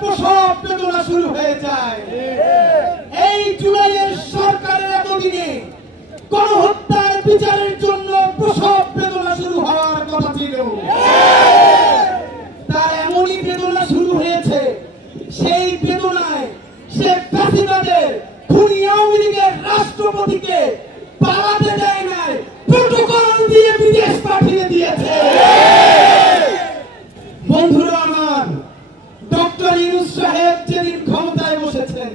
প্রসব বেদনা শুরু হয়ে যায়। এই জুলাইয়ের সরকারের এতদিনে গণহত্যার বিচারের জন্য প্রসব বেদনা শুরু হওয়ার কথা ছিল, তার এমনই বেদনা শুরু হয়েছে। সেই বেদনায় সে ফ্যাসিবাদের খুনি আওয়ামী লীগের রাষ্ট্রপতিকে পালাতে দেয় নাই, প্রটোকল দিয়ে বিদেশ পাঠিয়ে দিয়েছে। বন্ধুরা আমার, ডক্টর ইউনূস সাহেব যেদিন ক্ষমতায় বসেছেন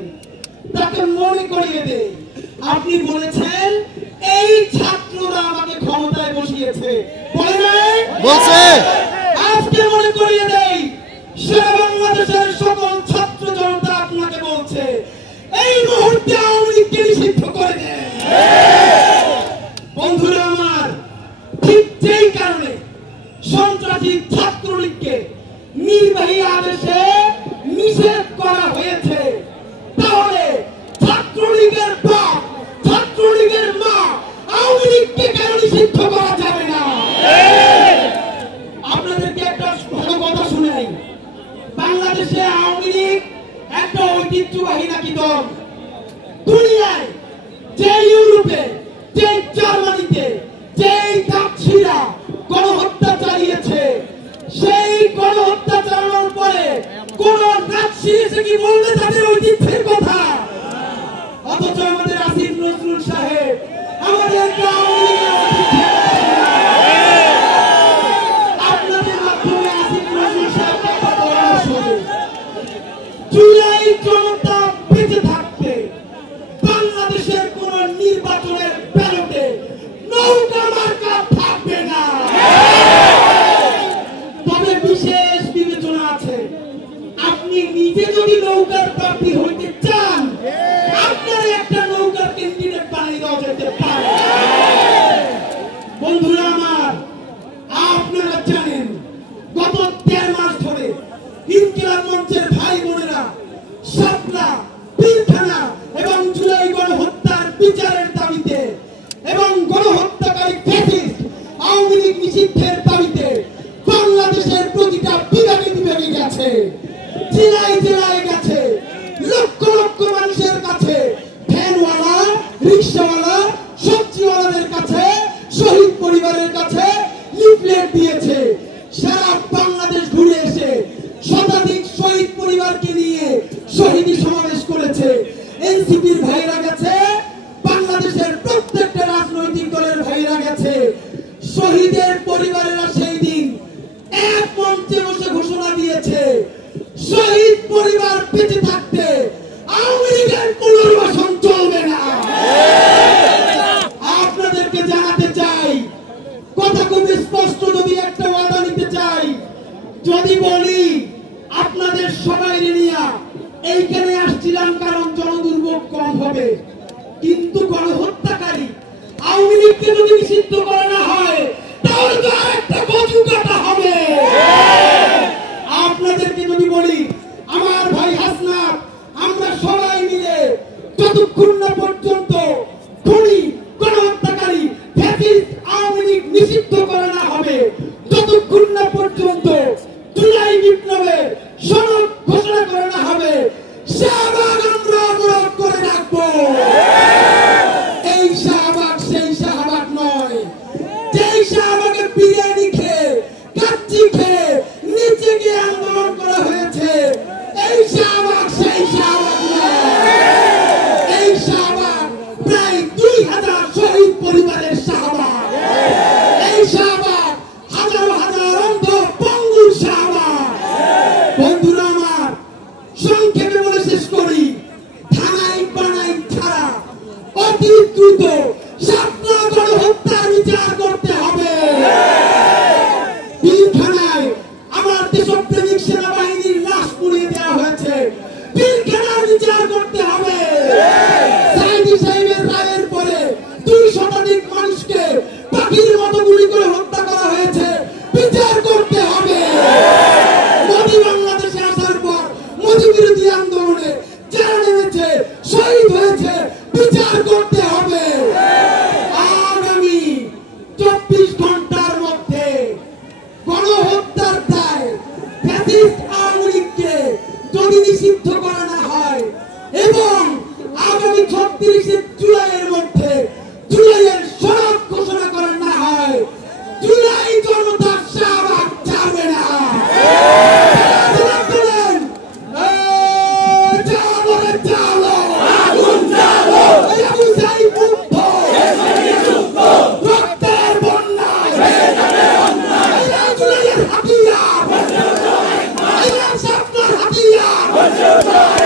তাকে মনে করিয়ে দেই, আপনি বলেছেন এই ছাত্ররা আমাকে ক্ষমতায় বসিয়েছে, বলে নাই? বলছে। আজকে মনে করিয়ে দেই, সারা বাংলাদেশের সকল ছাত্র জনতা আপনাকে বলছে এই মুহূর্তে আওয়ামী লীগকে নিষিদ্ধ করে দেন। বন্ধুরা আমার, ঠিক যেই কারণে সন্ত্রাসী ছাত্রলীগকে নির্বাহী আদেশে নিষেধ করা হয়েছে, তাহলে ছাত্রলীগের বাপ, ছাত্রলীগের মা আওয়ামী লীগকে কেন নিষিদ্ধ করা যাবে না? আপনাদেরকে একটা ভালো কথা শুনাই, বাংলাদেশে আওয়ামী লীগ একটা ঐতিহ্যবাহী নাকি দল। দুনিয়ায় যে ইউরোপে, যে জার্মানিতে, যে দাক্ষিণা গণহত্যা চালিয়েছে, সেই গণহত্যা চালানোর পরে কোন নাৎসি এসে কি বলবে তাদের ঐতিহ্যের কথা? অথচ আমাদের আসিফ নজরুল সাহেব আমাদের আওয়ামী লীগের ঐতিহ্যের আপনাদের মাধ্যমে আসিফ নজরুল সাহেবকে একটা পরামর্শ দেন। জুলাই জনতা বেঁচে থাকতে বাংলাদেশের কোন নির্বাচনের ব্যালটে নৌকা মার্কা থাকবে না। তবে বিশেষ বিবেচনা আছে, আপনি নিজে যদি নৌকার প্রার্থী হইতে চান, আপনার একটা নৌকার ক্যান্ডিডেট বানিয়ে দেওয়া যেতে পারে। বন্ধুরা আমার, আপনারা জানেন গত ১৩ মাস ধরে ইনকিলাব মঞ্চের ভাই বোনেরা শাপলা, পিলখানা এবং জুলাই গণহত্যার বিচারের দাবিতে এবং গণহত্যাকারী ফ্যাসিস্ট আওয়ামী লীগ নিষিদ্ধের দাবিতে বাংলাদেশের প্রতিটা বিভাগে বিভাগে গেছে, জেলায় জেলায় গেছে, লক্ষ লক্ষ মানুষের কাছে, ভ্যানওয়ালা, রিক্সাওয়ালা, সবজিওয়ালাদের কাছে, শহীদ পরিবারের কাছে লিফলেট দিয়েছে। সারা বাংলাদেশ ঘুরে এসে শতাধিক শহীদ পরিবারকে নিয়ে শহীদী সমাবেশ করেছে। এনসিপির ভাইরা গেছে, বাংলাদেশের প্রত্যেকটা রাজনৈতিক দলের ভাইরা গেছে। শহীদের পরিবারেরা সেই দিন এক মঞ্চে বসে ঘোষণা দিয়েছে, শহীদ পরিবার বেঁচে থাকতে আওয়ামী লীগের পুনর্বাসন চলবে না। আপনাদেরকে জানাতে চাই, কথা খুব স্পষ্ট, যদি একটা ওয়াদা নিতে চাই, যদি বলি আপনাদের সবাই নিয়ে এইখানে আসছিলাম কারণ জনদুর্ভোগ কম হবে, কিন্তু গণহত্যাকারী আওয়ামী লীগকে যদি নিষিদ্ধ করা না হয় তাহলে তো আরেকটা গজু কাটা হবে। আপনাদেরকে যদি বলি, আমার ভাই হাসনাত, আমরা সবাই মিলে যতক্ষণ না পর্যন্ত খুনি, গণহত্যাকারী, ফ্যাসিস্ট আওয়ামী লীগ নিষিদ্ধ করা না হবে, যতক্ষণ না পর্যন্ত জুলাই বিপ্লবের সনদ ঘোষণা করা না হবে, শাহবাগ আমরা অবরোধ করে রাখবো। এই শাহবাগ সেই শাহবাগ নয়, নিষিদ্ধ করা না হয় এবং আগামী 36 জুলাইয়ের মধ্যে জুলাইয়ের সনদ ঘোষণা করা না হয়, জুলাই জনতা শাহবাগ ছাড়বে না। হাতিয়ার